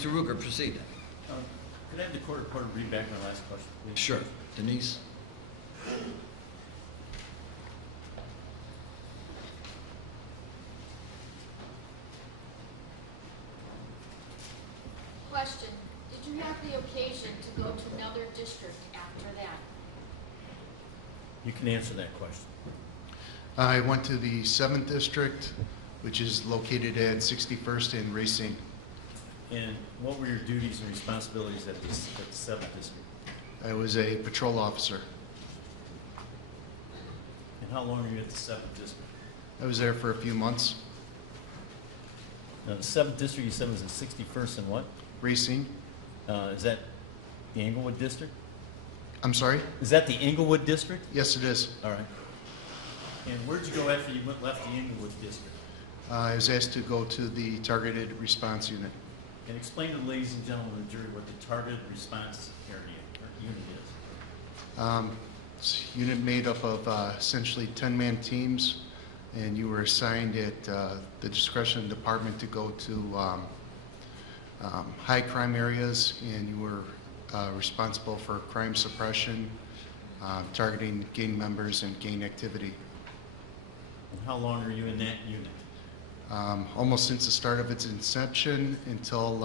Mr. Ruger, proceed. Could I have the court reporter read back my last question, please? Sure. Denise? Question, did you have the occasion to go to another district after that? You can answer that question. I went to the 7th District, which is located at 61st and Racine. And what were your duties and responsibilities at the 7th District? I was a patrol officer. And how long were you at the 7th District? I was there for a few months. Now, the 7th District, you said was at 61st and what? Racine. Is that the Englewood District? I'm sorry? Is that the Englewood District? Yes, it is. All right. And where'd you go after you left the Englewood District? I was asked to go to the Targeted Response Unit. And explain to the ladies and gentlemen of the jury what the Targeted Response Area or unit is. It's a unit made up of essentially 10-man teams, and you were assigned at the discretion of the department to go to high crime areas, and you were responsible for crime suppression, targeting gang members and gang activity. And how long were you in that unit? Almost since the start of its inception until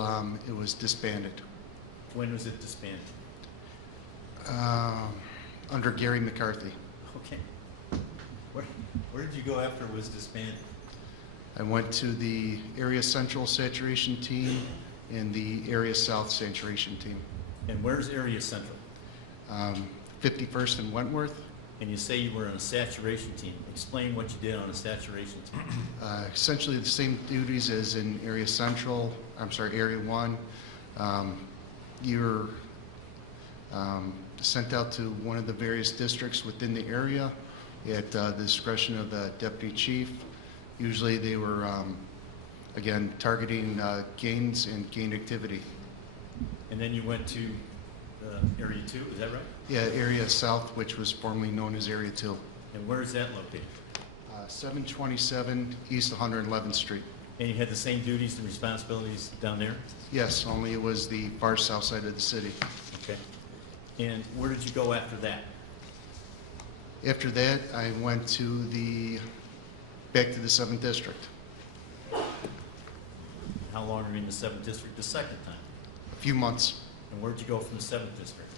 it was disbanded. When was it disbanded? Under Gary McCarthy. Okay. Where did you go after it was disbanded? I went to the Area Central Saturation Team and the Area South Saturation Team. And where's Area Central? 51st and Wentworth. And you say you were on a saturation team. Explain what you did on a saturation team. Essentially the same duties as in Area Central, Area 1. You're sent out to one of the various districts within the area at the discretion of the deputy chief. Usually they were, again, targeting gangs and gang activity. And then you went to Area 2, is that right? Yeah, Area South, which was formerly known as Area 2. And where is that located? 727 East 111th Street. And you had the same duties and responsibilities down there? Yes, only it was the far south side of the city. Okay. And where did you go after that? After that, I went back to the 7th District. How long were you in the 7th District the second time? A few months. And where'd you go from the 7th District?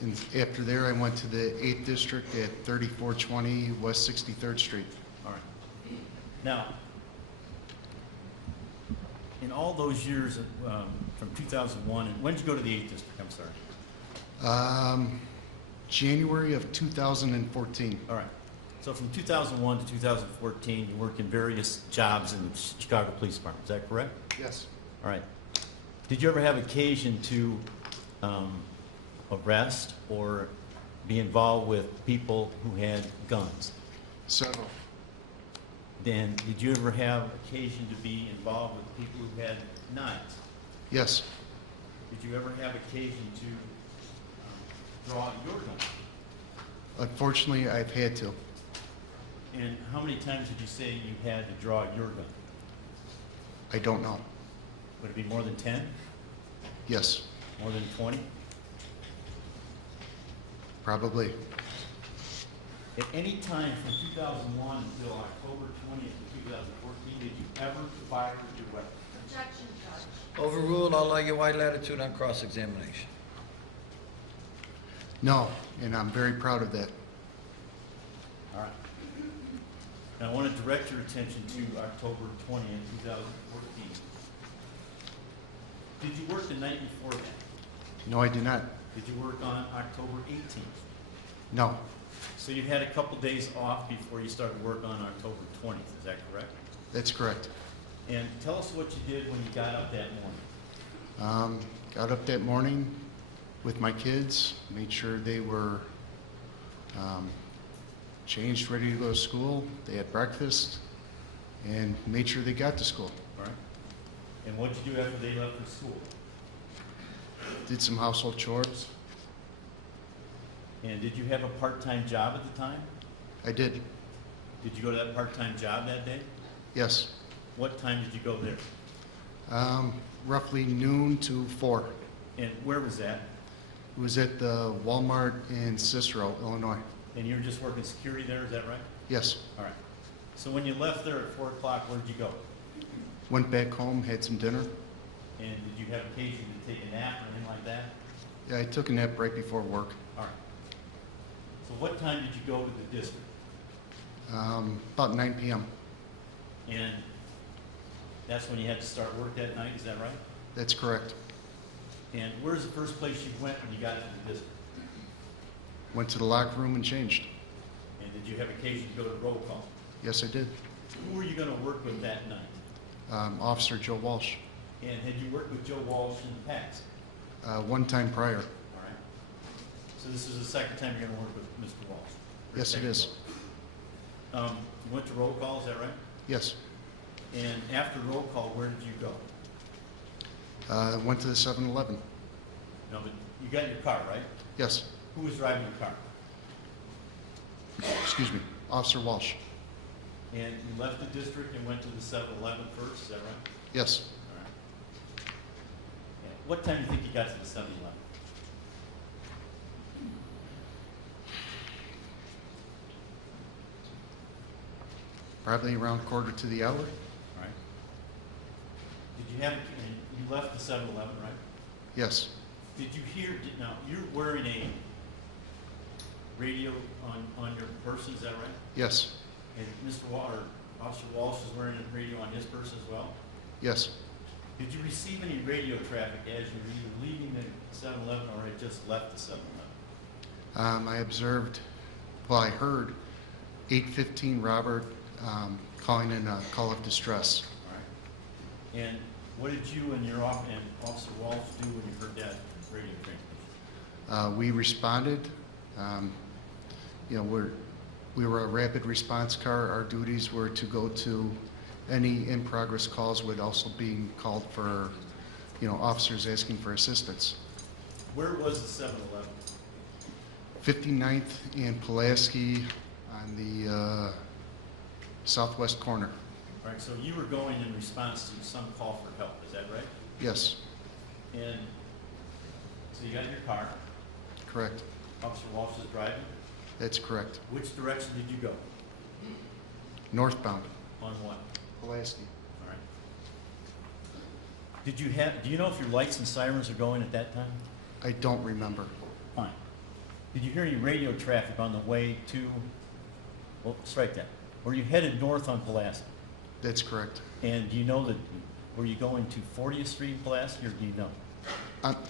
And after there, I went to the 8th District at 3420 West 63rd Street. All right. Now, in all those years from 2001, and when did you go to the 8th District? I'm sorry. January of 2014. All right. So from 2001 to 2014, you worked in various jobs in the Chicago Police Department. Is that correct? Yes. All right. Did you ever have occasion to arrest or be involved with people who had guns? Several. Then did you ever have occasion to be involved with people who had knives? Yes. Did you ever have occasion to draw your gun? Unfortunately, I've had to. And how many times did you say you had to draw your gun? I don't know. Would it be more than 10? Yes, More than 20? probably. At any time from 2001 until October 20th of 2014, did you ever fire with your weapon? Objection, Judge. Overruled. I'll allow you wide latitude on cross-examination. No, and I'm very proud of that. All right. Now I want to direct your attention to October 20th, 2014. Did you work the night before that? No, I did not. Did you work on October 18th? No, So you had a couple days off before you started work on October 20th, is that correct? that's correct. And tell us what you did when you got up that morning. Got up that morning with my kids, made sure they were changed, ready to go to school. They had breakfast, and made sure they got to school. All right. And what did you do after they left for school? Did some household chores. And did you have a part-time job at the time? I did. Did you go to that part-time job that day? Yes. What time did you go there? roughly noon to 4. And where was that? It was at the Walmart in Cicero, Illinois. And you were just working security there, is that right? Yes. All right. So when you left there at 4 o'clock, where did you go? Went back home, had some dinner. And did you have occasion to take a nap or anything like that? Yeah, I took a nap right before work. All right. So what time did you go to the district? About 9 p.m. And that's when you had to start work that night, is that right? That's correct. And where's the first place you went when you got to the district? Went to the locker room and changed. And did you have occasion to go to roll call? Yes, I did. Who were you going to work with that night? Officer Joe Walsh. And had you worked with Joe Walsh in the past? One time prior. All right. So this is the second time you're going to work with Mr. Walsh? Yes, it is. You went to roll call, is that right? Yes. And after roll call, where did you go? Went to the 7-Eleven. No, but you got your car, right? Yes. Who was driving your car? Excuse me. Officer Walsh. And you left the district and went to the 7-Eleven first, is that right? Yes. All right. And what time do you think you got to the 7-Eleven? Probably around quarter to the hour. All right. Did you have, and you left the 7-Eleven, right? Yes. Did you hear, now, you're wearing a radio on your person, is that right? Yes. And Officer Walsh is wearing a radio on his person as well? Yes. Did you receive any radio traffic as you were either leaving the 7-Eleven or had just left the 7-Eleven? I observed, well, I heard 815 Robert calling in a call of distress. All right. And what did you and Officer Walsh do when you heard that radio transmission? We responded. We were a rapid response car. Our duties were to go to any in-progress calls, would also being called for, officers asking for assistance. Where was the 7-Eleven? 59th and Pulaski on the southwest corner. All right, so you were going in response to some call for help, is that right? Yes, And so you got in your car, correct. Officer Walsh is driving. That's correct. Which direction did you go? Northbound, On what? Pulaski. All right. Do you know if your lights and sirens are going at that time? I don't remember. Fine. Did you hear any radio traffic on the way to, well, strike that. Were you headed north on Pulaski? That's correct. And do you know that, were you going to 40th Street in Pulaski, or do you know?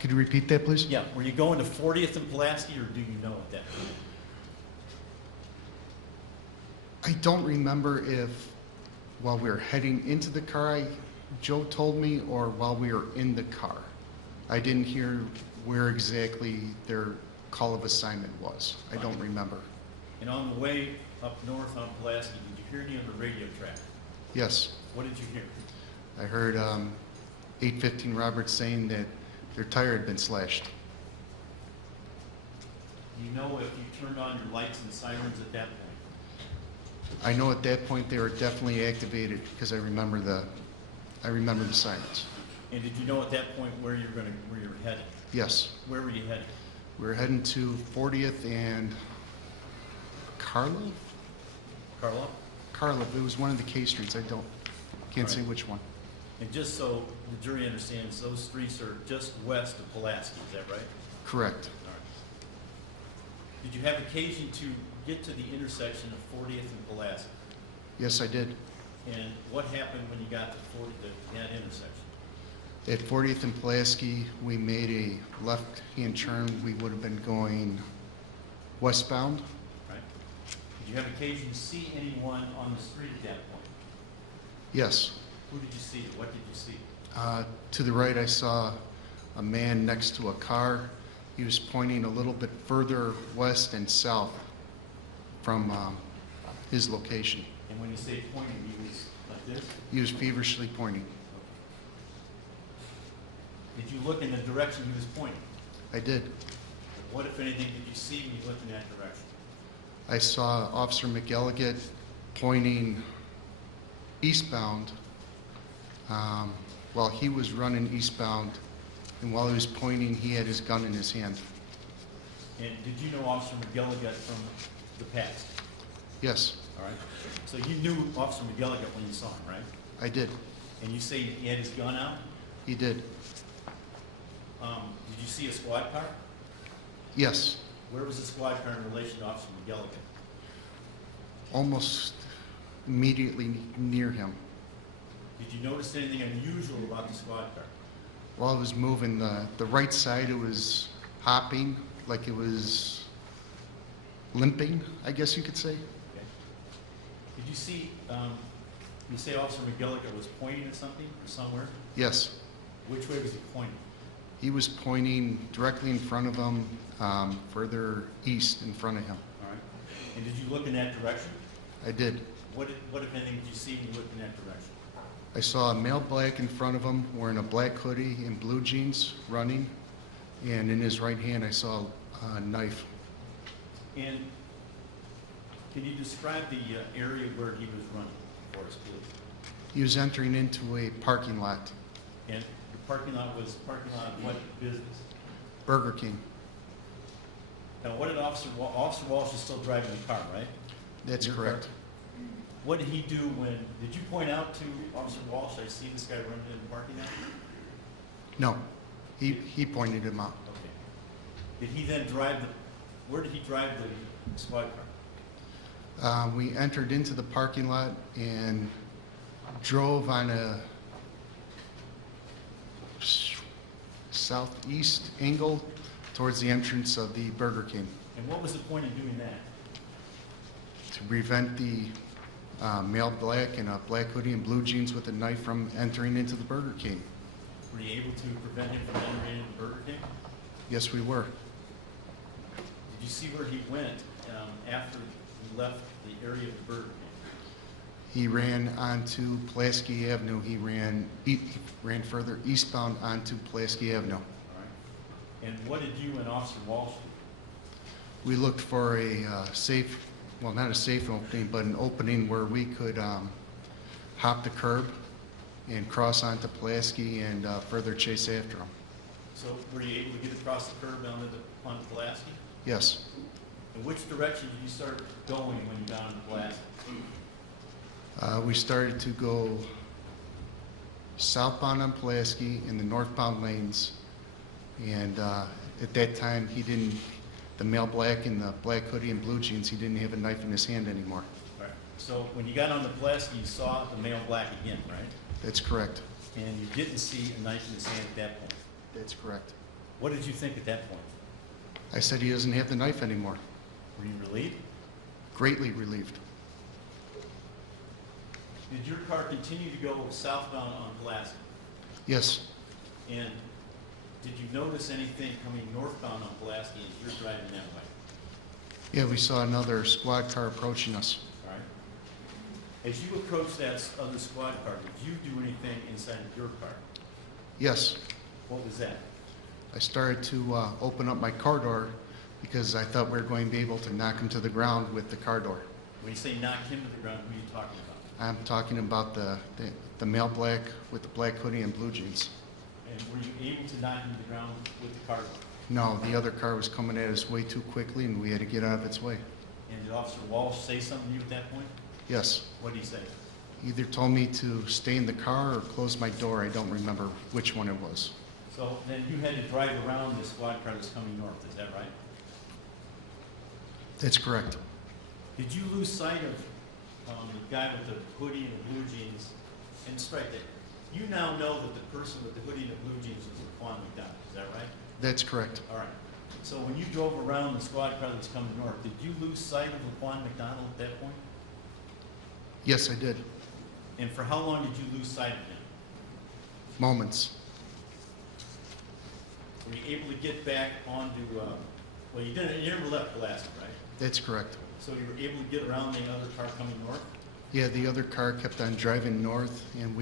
Could you repeat that, please? Yeah, were you going to 40th and Pulaski, or do you know at that point? I don't remember if while we were heading into the car, Joe told me, or while we were in the car. I didn't hear where exactly their call of assignment was. I don't remember. And on the way up north on Pulaski, did you hear any of the radio traffic? Yes, What did you hear? I heard 815 Roberts saying that their tire had been slashed. Do you know if you turned on your lights and sirens at that point? I know at that point they were definitely activated because I remember the sirens. And did you know at that point where you were headed? Yes, Where were you headed? we were heading to 40th and Carlo. It was one of the K streets. Can't say Right. which one. And just so the jury understands, those streets are just west of Pulaski, is that right? Correct. All right. Did you have occasion to get to the intersection of 40th and Pulaski? Yes, I did. And what happened when you got to that intersection? At 40th and Pulaski, we made a left-hand turn. We would have been going westbound. Right? Did you have occasion to see anyone on the street at that point? Yes. Who did you see? What did you see? To the right, I saw a man next to a car. He was pointing a little bit further west and south from his location. And when you say pointing, he was like this? He was feverishly pointing. Did you look in the direction he was pointing? I did. What, if anything, did you see when you looked in that direction? I saw Officer McElligott pointing eastbound while he was running eastbound, and while he was pointing, he had his gun in his hand. And did you know Officer McGilligan from the past? Yes, All right. So you knew Officer McGilligan when you saw him, right? I did. And you say he had his gun out? He did. Did you see a squad car? Yes, Where was the squad car in relation to Officer McGilligan? almost immediately near him. Did you notice anything unusual about the squad car? While it was moving the right side, it was hopping, like it was limping, I guess you could say. Okay. Did you see, you say Officer McGilligan was pointing at something or somewhere? Yes, Which way was he pointing? he was pointing directly in front of him, further east in front of him. All right. And did you look in that direction? I did. What if anything, did you see when you looked in that direction? I saw a male black in front of him wearing a black hoodie and blue jeans running, and in his right hand I saw a knife. And can you describe the area where he was running for us, please? He was entering into a parking lot, And the parking lot was parking lot of what business? Burger King. Now, what did Officer Walsh is still driving the car, right? That's Your correct. car? What did he do did you point out to Officer Walsh, I see this guy running in the parking lot? No, he pointed him out. Okay. Did he then where did he drive the squad car? We entered into the parking lot and drove on a southeast angle towards the entrance of the Burger King And what was the point of doing that? to prevent the male black in a black hoodie and blue jeans with a knife from entering into the Burger King. Were you able to prevent him from entering into Burger King? Yes, we were. Did you see where he went after he left the area of the Burger King? He ran onto Pulaski Avenue. He ran further eastbound onto Pulaski Avenue. All right. And what did you and Officer Walsh do? We looked for a safe, well, not a safe opening, but an opening where we could hop the curb and cross onto Pulaski and further chase after him. So were you able to get across the curb onto Pulaski? Yes. In which direction did you start going when you got onto Pulaski? We started to go southbound on Pulaski in the northbound lanes, and at that time the male black in the black hoodie and blue jeans, he didn't have a knife in his hand anymore. All right. So when you got onto Pulaski, you saw the male black again, right? That's correct. And you didn't see a knife in his hand at that point. That's correct. What did you think at that point? I said he doesn't have the knife anymore. Were you relieved? Greatly relieved. Did your car continue to go southbound on Pulaski? Yes. And did you notice anything coming northbound on Pulaski as you're driving that way? Yeah, we saw another squad car approaching us. All right. As you approached that other squad car, did you do anything inside of your car? Yes. What was that? I started to open up my car door because I thought we were going to be able to knock him to the ground with the car door. When you say knock him to the ground, who are you talking about? I'm talking about the male black with the black hoodie and blue jeans. And were you able to knock him to the ground with the car door? No, the other car was coming at us way too quickly and we had to get out of its way. And did Officer Walsh say something to you at that point? Yes. What did he say? He either told me to stay in the car or close my door. I don't remember which one it was. So then you had to drive around the squad car that's coming north, is that right? That's correct. Did you lose sight of the guy with the hoodie and the blue jeans? And strike that. You now know that the person with the hoodie and the blue jeans was Laquan McDonald, is that right? That's correct. All right. So when you drove around the squad car that's coming north, did you lose sight of Laquan McDonald at that point? Yes, I did. And for how long did you lose sight of him? Moments. Were you able to get back onto, well, you never left Pulaski, right? That's correct. So you were able to get around the other car coming north? Yeah, the other car kept on driving north and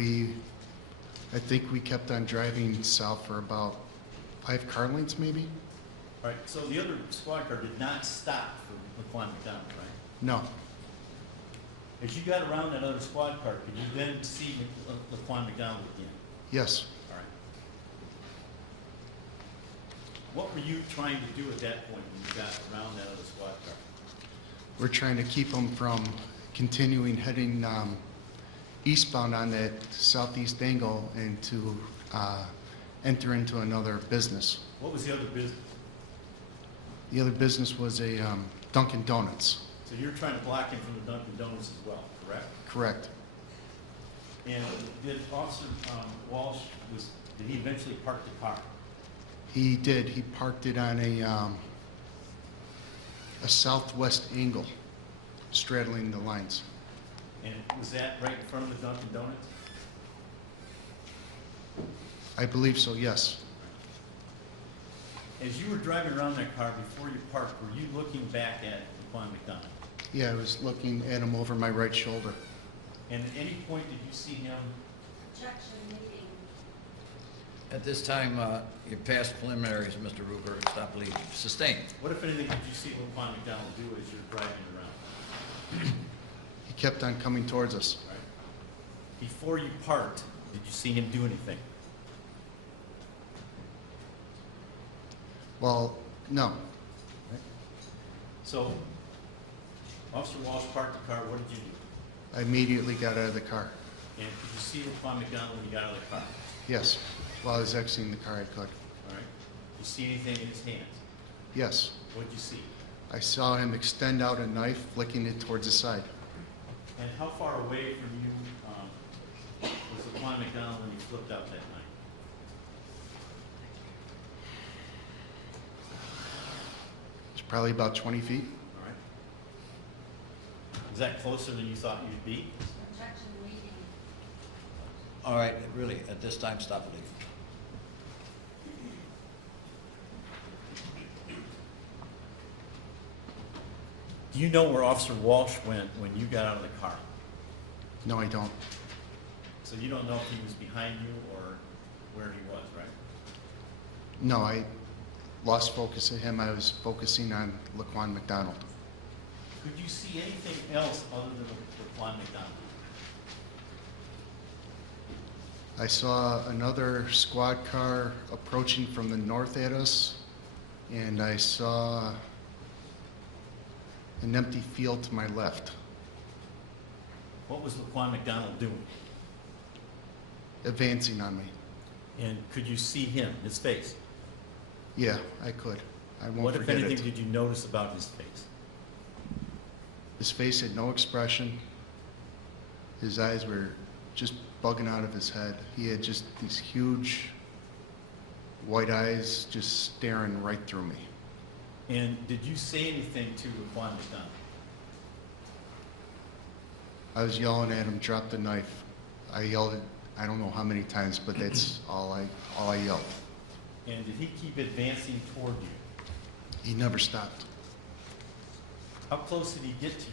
I think we kept on driving south for about 5 car lengths maybe? All right, so the other squad car did not stop for Laquan McDonald, right? No. As you got around that other squad car, could you then see Laquan McDonald again? Yes. All right. What were you trying to do at that point when you got around that other squad car? We're trying to keep them from continuing heading eastbound on that southeast angle and to enter into another business. What was the other business? The other business was a Dunkin' Donuts. So you're trying to block him from the Dunkin' Donuts as well, correct? Correct. And did Officer Walsh, did he eventually park the car? He did. He parked it on a southwest angle, straddling the lines. And was that right in front of the Dunkin' Donuts? I believe so, yes. As you were driving around that car before you parked, were you looking back at Laquan McDonald? Yeah, I was looking at him over my right shoulder. And at any point did you see him? Objection meeting. At this time, your past preliminaries, Mr. Ruger, stop leaving. Sustained. What, if anything, did you see Laquan McDonald do as you're driving around? He kept on coming towards us. Right? Before you parked, did you see him do anything? Well, no. So, Officer Walsh parked the car, what did you do? I immediately got out of the car. And did you see Laquan McDonald when you got out of the car? Yes. While I was exiting the car, I could. All right. Did you see anything in his hands? Yes. What did you see? I saw him extend out a knife, flicking it towards the side. And how far away from you was Laquan McDonald when you flipped out that night? It's probably about 20 feet. All right. Is that closer than you thought you'd be? Objection meeting. All right, really, at this time, stop leaving. Do you know where Officer Walsh went when you got out of the car? No, I don't. So you don't know if he was behind you or where he was, right? No, I lost focus of him. I was focusing on Laquan McDonald. Could you see anything else other than Laquan McDonald? I saw another squad car approaching from the north at us, and I saw an empty field to my left, What was Laquan McDonald doing? advancing on me. And could you see him, his face? Yeah, I could. I won't What, if forget anything, it. did you notice about his face? His face had no expression. His eyes were just bugging out of his head. He had just these huge white eyes just staring right through me. And did you say anything to Laquan McDonald? I was yelling at him, drop the knife. I yelled it, I don't know how many times, but that's all I yelled. And did he keep advancing toward you? He never stopped. How close did he get to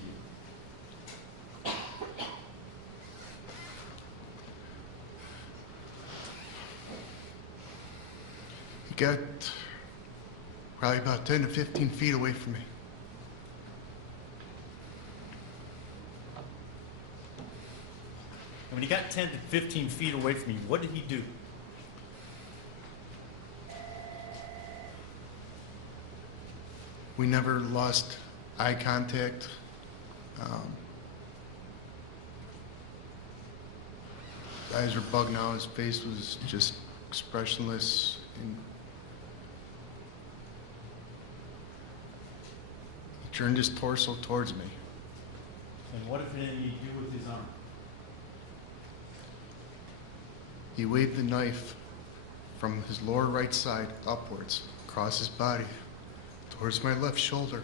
you? He got probably about 10 to 15 feet away from me. And when he got 10 to 15 feet away from you, what did he do? We never lost eye contact. Eyes were bugging out. His face was just expressionless. And he turned his torso towards me. And what, if anything, did he do with his arm? He waved the knife from his lower right side upwards, across his body, towards my left shoulder.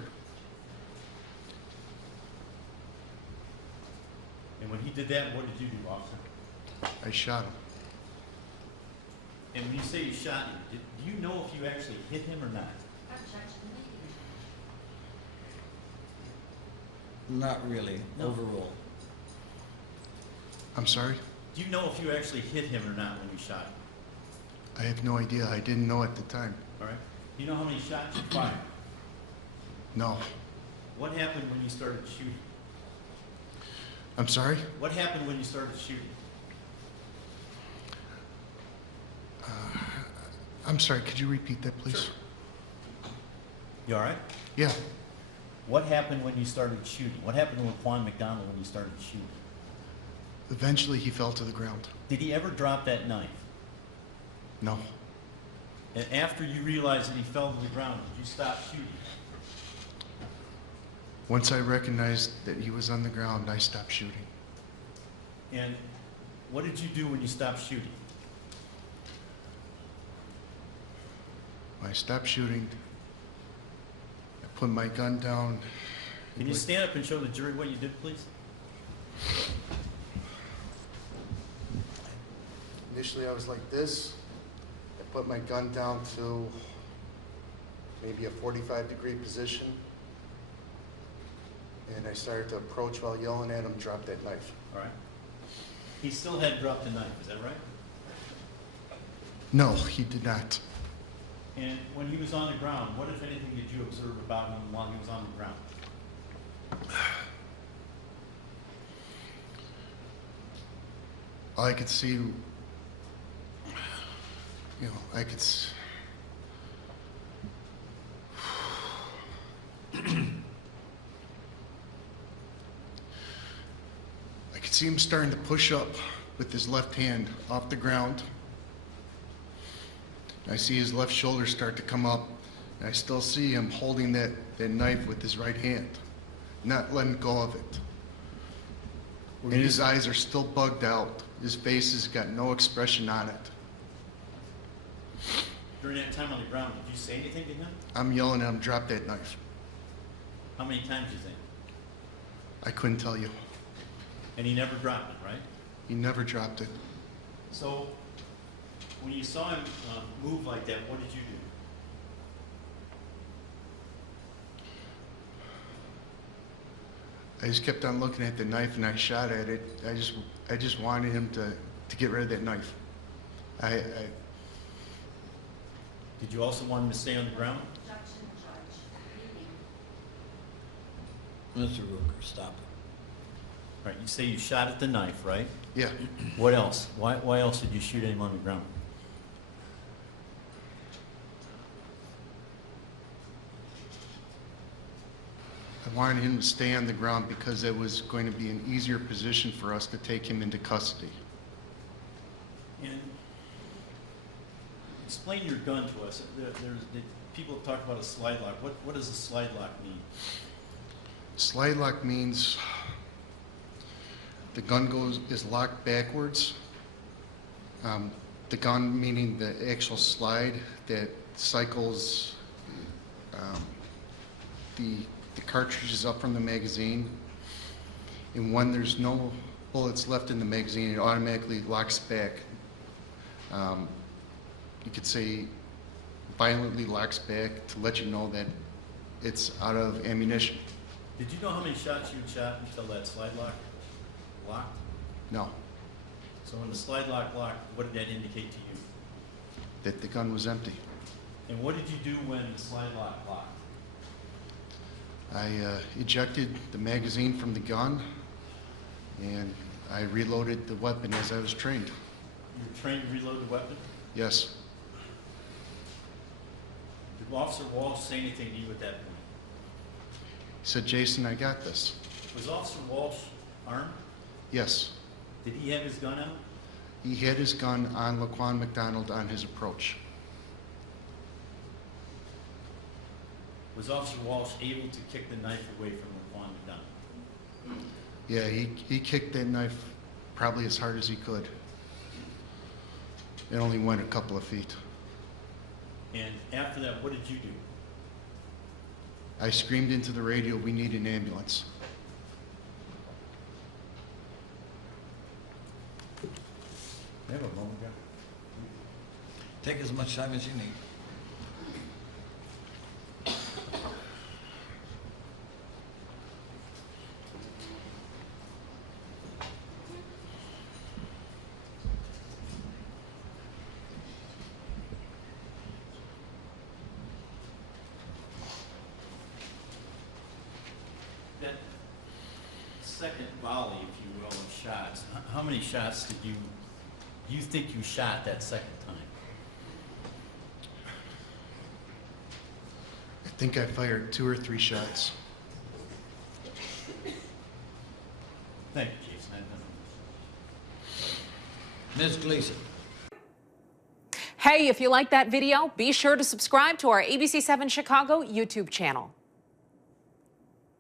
And when he did that, what did you do, officer? I shot him. And when you say you shot him, do you know if you actually hit him or not? Objection meeting. Not really, No. overruled. I'm sorry? Do you know if you actually hit him or not when you shot him? I have no idea. I didn't know at the time. All right. Do you know how many shots you fired? No. What happened when you started shooting? I'm sorry? What happened when you started shooting? I'm sorry, could you repeat that, please? Sure. You all right? Yeah. What happened when you started shooting? What happened to Laquan McDonald when you started shooting? Eventually, he fell to the ground. Did he ever drop that knife? No. And after you realized that he fell to the ground, did you stop shooting? Once I recognized that he was on the ground, I stopped shooting. And what did you do when you stopped shooting? When I stopped shooting, I put my gun down. Can you stand up and show the jury what you did, please? Initially, I was like this. I put my gun down to maybe a 45-degree position. And I started to approach while yelling at him, drop that knife. All right. He still had dropped the knife, is that right? No, he did not. And when he was on the ground, what, if anything, did you observe about him while he was on the ground? All I could see, I could see him starting to push up with his left hand off the ground. I see his left shoulder start to come up, and I still see him holding that knife with his right hand, not letting go of it. And his eyes are still bugged out. His face has got no expression on it. During that time on the ground, did you say anything to him? I'm yelling at him, drop that knife. How many times you think? I couldn't tell you. And he never dropped it, right? He never dropped it. So, when you saw him move like that, what did you do? I just kept on looking at the knife and I shot at it. I just wanted him to get rid of that knife. Did you also want him to stay on the ground? Mr. Ruger, stop it. Right, you say you shot at the knife, right? Yeah. What else? Why else did you shoot him on the ground? I wanted him to stay on the ground because it was going to be an easier position for us to take him into custody. And explain your gun to us. People have talked about a slide lock. What does a slide lock mean? Slide lock means the gun is locked backwards. The gun meaning the actual slide that cycles the cartridges up from the magazine. And when there's no bullets left in the magazine, it automatically locks back. You could say violently locks back to let you know that it's out of ammunition. Did you know how many shots you had shot until that slide lock locked? No, So when the slide lock locked, what did that indicate to you? that the gun was empty. And what did you do when the slide lock locked? I ejected the magazine from the gun and I reloaded the weapon as I was trained. You were trained to reload the weapon? Yes. Did Officer Walsh say anything to you at that point? He said, Jason, I got this. Was Officer Walsh armed? Yes. Did he have his gun out? He had his gun on Laquan McDonald on his approach. Was Officer Walsh able to kick the knife away from Laquan McDonald? Yeah, he kicked that knife probably as hard as he could. It only went a couple of feet. And after that, what did you do? I screamed into the radio, we need an ambulance. Have a moment, John. Take as much time as you need. That second volley, if you will, of shots, how many shots did you think you shot that second time? think I fired 2 or 3 shots. Thank you, Jason. Ms. Gleason. Hey, if you like that video, be sure to subscribe to our ABC7 Chicago YouTube channel.